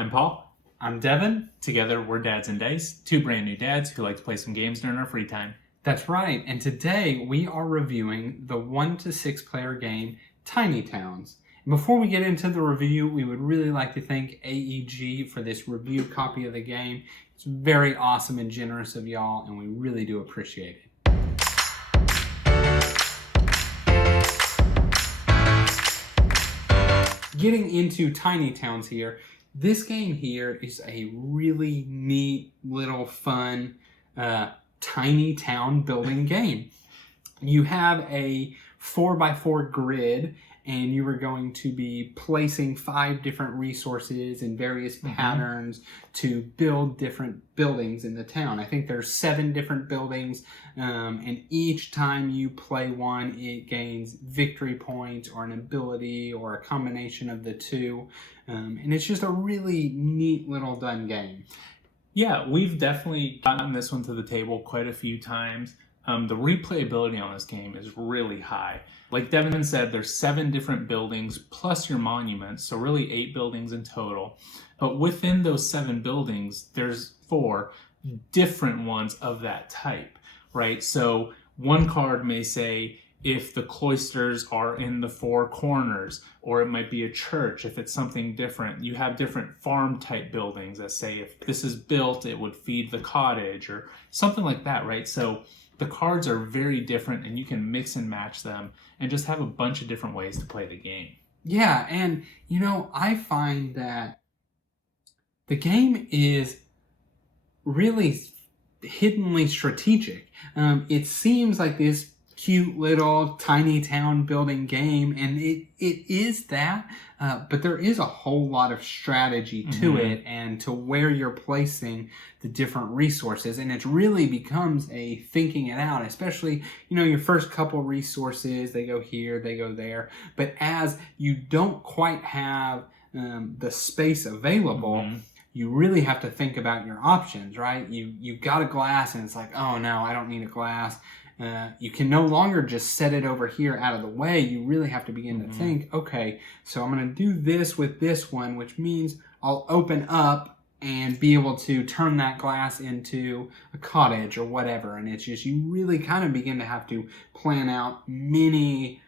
I'm Paul. I'm Devin. Together, we're Dads and Dice, two brand new dads who like to play some games during our free time. That's right, and today we are reviewing the 1 to 6 player game Tiny Towns. And before we get into the review, we would really like to thank AEG for this review copy of the game. It's very awesome and generous of y'all, and we really do appreciate it. Getting into Tiny Towns here, this game here is a really neat little fun tiny town building game. You have a 4x4 grid, and you are going to be placing 5 different resources in various patterns to build different buildings in the town. I think there's 7 different buildings, and each time you play one, it gains victory points or an ability or a combination of the two. And it's just a really neat little done game. Yeah, we've definitely gotten this one to the table quite a few times. The replayability on this game is really high. Like Devin said, there's 7 different buildings plus your monuments, so really 8 buildings in total. But within those 7 buildings, there's 4 different ones of that type, right? So one card may say if the cloisters are in the 4 corners, or it might be a church if it's something different. You have different farm type buildings that say if this is built, it would feed the cottage or something like that, right? So the cards are very different, and you can mix and match them and just have a bunch of different ways to play the game. Yeah, and I find that the game is really hiddenly strategic. It seems like this cute little tiny town building game, and it is that, but there is a whole lot of strategy to it and to where you're placing the different resources, and it really becomes a thinking it out, especially your first couple resources, they go here, they go there, but as you don't quite have the space available, you really have to think about your options, right? You've got a glass, and it's like, oh no, I don't need a glass. You can no longer just set it over here out of the way. You really have to begin to think, okay, so I'm going to do this with this one, which means I'll open up and be able to turn that glass into a cottage or whatever. And it's just, you really kind of begin to have to plan out many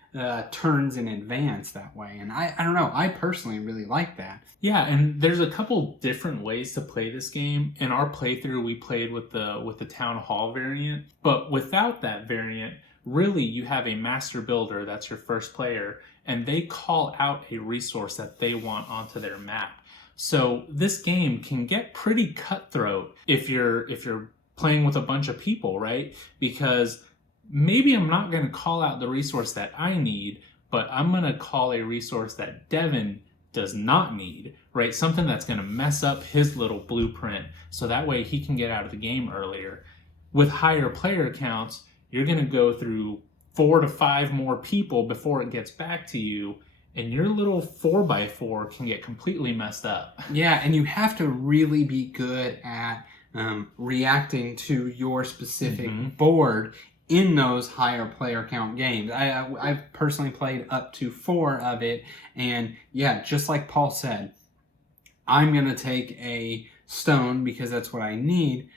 turns in advance that way. And I don't know, I personally really like that. Yeah, and there's a couple different ways to play this game. In our playthrough, we played with the town hall variant, but without that variant, really you have a master builder, that's your first player, and they call out a resource that they want onto their map. So this game can get pretty cutthroat if you're playing with a bunch of people, right? Because maybe I'm not going to call out the resource that I need, but I'm going to call a resource that Devin does not need, right? Something that's going to mess up his little blueprint, so that way he can get out of the game earlier. With higher player counts, you're going to go through 4 to 5 more people before it gets back to you, and your little 4x4 can get completely messed up. Yeah, and you have to really be good at reacting to your specific board in those higher player count games. I've personally played up to 4 of it, and yeah, just like Paul said, I'm going to take a stone because that's what I need,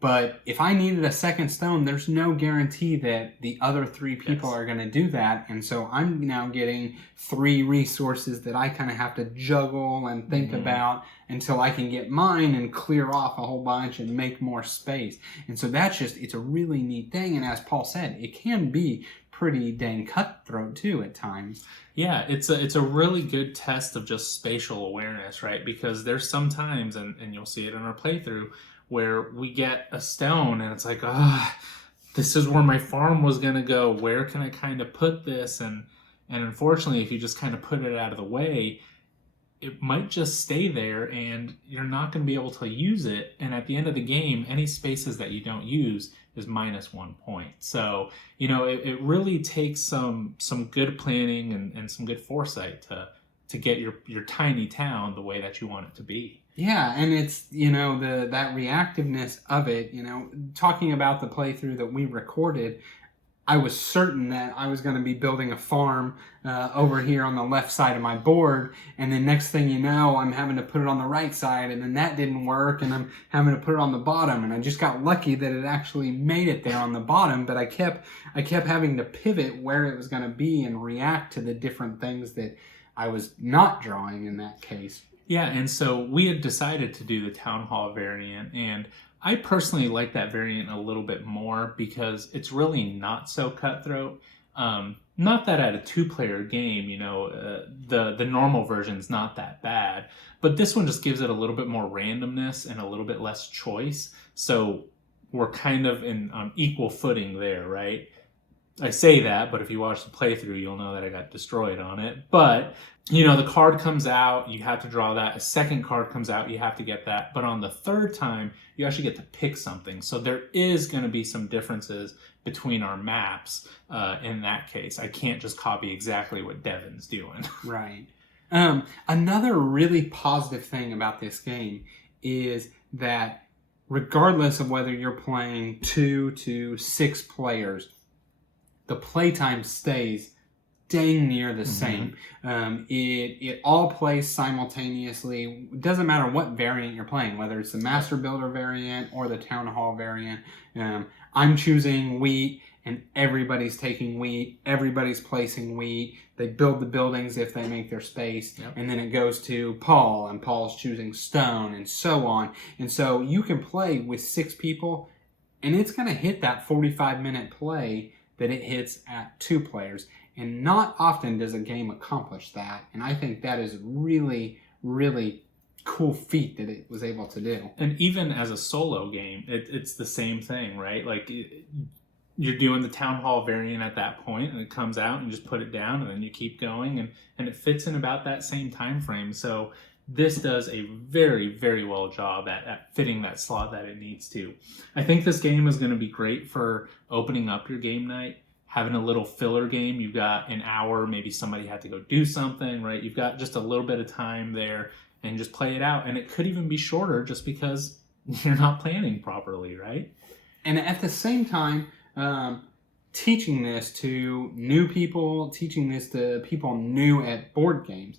but if I needed a second stone, there's no guarantee that the other 3 people are going to do that, and so I'm now getting 3 resources that I kind of have to juggle and think about until I can get mine and clear off a whole bunch and make more space. And so that's just, it's a really neat thing, and as Paul said, it can be pretty dang cutthroat too at times. Yeah, it's a really good test of just spatial awareness, right? Because there's some times, and you'll see it in our playthrough, where we get a stone and it's like, this is where my farm was going to go. Where can I kind of put this? And unfortunately, if you just kind of put it out of the way, it might just stay there and you're not going to be able to use it. And at the end of the game, any spaces that you don't use is -1 point. So, it really takes some good planning and some good foresight to get your tiny town the way that you want it to be. Yeah, and it's, that reactiveness of it, talking about the playthrough that we recorded, I was certain that I was going to be building a farm over here on the left side of my board, and then next thing you know, I'm having to put it on the right side, and then that didn't work, and I'm having to put it on the bottom, and I just got lucky that it actually made it there on the bottom, but I kept having to pivot where it was going to be and react to the different things that I was not drawing in that case. Yeah, and so we had decided to do the Town Hall variant, and I personally like that variant a little bit more because it's really not so cutthroat. Not that at a two-player game, the normal version's not that bad, but this one just gives it a little bit more randomness and a little bit less choice. So we're kind of on equal footing there, right? I say that, but if you watch the playthrough, you'll know that I got destroyed on it. But, the card comes out, you have to draw that. A second card comes out, you have to get that. But on the third time, you actually get to pick something. So there is going to be some differences between our maps in that case. I can't just copy exactly what Devin's doing. Right. Another really positive thing about this game is that regardless of whether you're playing 2 to 6 players, the playtime stays dang near the same. It all plays simultaneously. It doesn't matter what variant you're playing, whether it's the Master Builder variant or the Town Hall variant. I'm choosing wheat, and everybody's taking wheat. Everybody's placing wheat. They build the buildings if they make their space. Yep. And then it goes to Paul, and Paul's choosing stone, and so on. And so you can play with 6 people, and it's going to hit that 45-minute play that it hits at 2 players. And not often does a game accomplish that. And I think that is really, really cool feat that it was able to do. And even as a solo game, it's the same thing, right? Like you're doing the Town Hall variant at that point, and it comes out, and you just put it down, and then you keep going, and it fits in about that same time frame. So this does a very, very well job at fitting that slot that it needs to. I think this game is going to be great for opening up your game night, having a little filler game. You've got an hour, maybe somebody had to go do something, right? You've got just a little bit of time there, and just play it out. And it could even be shorter just because you're not planning properly, right? And at the same time, teaching this to new people, teaching this to people new at board games,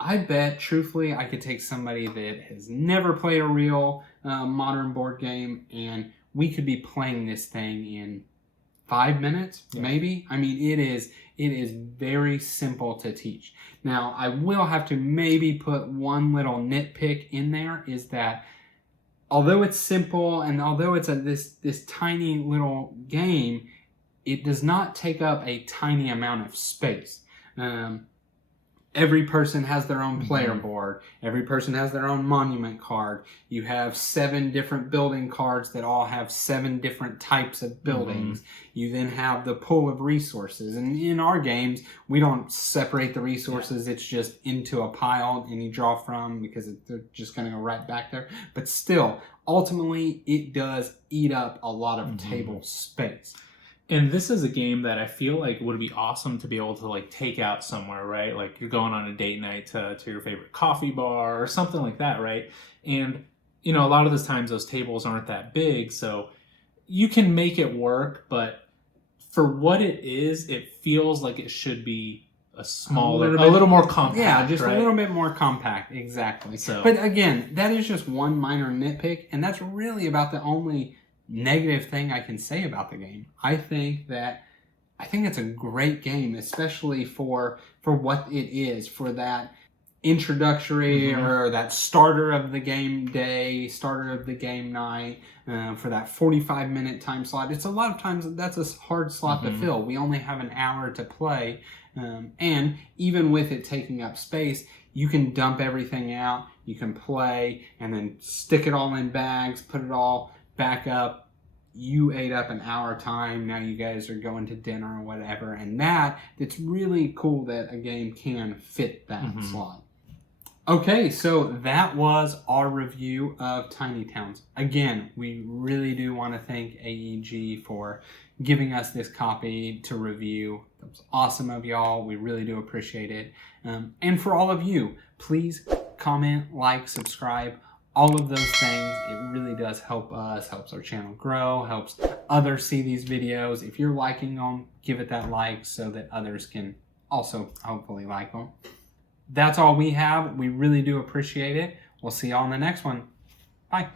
I bet, truthfully, I could take somebody that has never played a real modern board game, and we could be playing this thing in 5 minutes, maybe. I mean, it is very simple to teach. Now, I will have to maybe put one little nitpick in there, is that although it's simple and although it's this tiny little game, it does not take up a tiny amount of space. Every person has their own player board. Every person has their own monument card. You have 7 different building cards that all have 7 different types of buildings. You then have the pool of resources. And in our games, we don't separate the resources. It's just into a pile and you draw from, because they're just going to go right back there. But still, ultimately, it does eat up a lot of table space. And this is a game that I feel like would be awesome to be able to like take out somewhere, right? Like you're going on a date night to your favorite coffee bar or something like that, right? And, a lot of the times those tables aren't that big, so you can make it work, but for what it is, it feels like it should be a little more compact. Yeah, just right? A little bit more compact, exactly. So, but again, that is just one minor nitpick, and that's really about the only negative thing I can say about the game. I think it's a great game, especially for what it is, for that introductory or that starter of the game day, starter of the game night, for that 45-minute time slot. It's a lot of times that's a hard slot to fill. We only have an hour to play, and even with it taking up space, you can dump everything out, you can play, and then stick it all in bags, put it all back up. You ate up an hour time. Now you guys are going to dinner or whatever. And it's really cool that a game can fit that slot. Okay, so that was our review of Tiny Towns. Again, we really do want to thank AEG for giving us this copy to review. That was awesome of y'all. We really do appreciate it. And for all of you, please comment, like, subscribe. all of those things. It really does help us, helps our channel grow, helps others see these videos. If you're liking them, give it that like so that others can also hopefully like them. That's all we have. We really do appreciate it. We'll see y'all in the next one. Bye.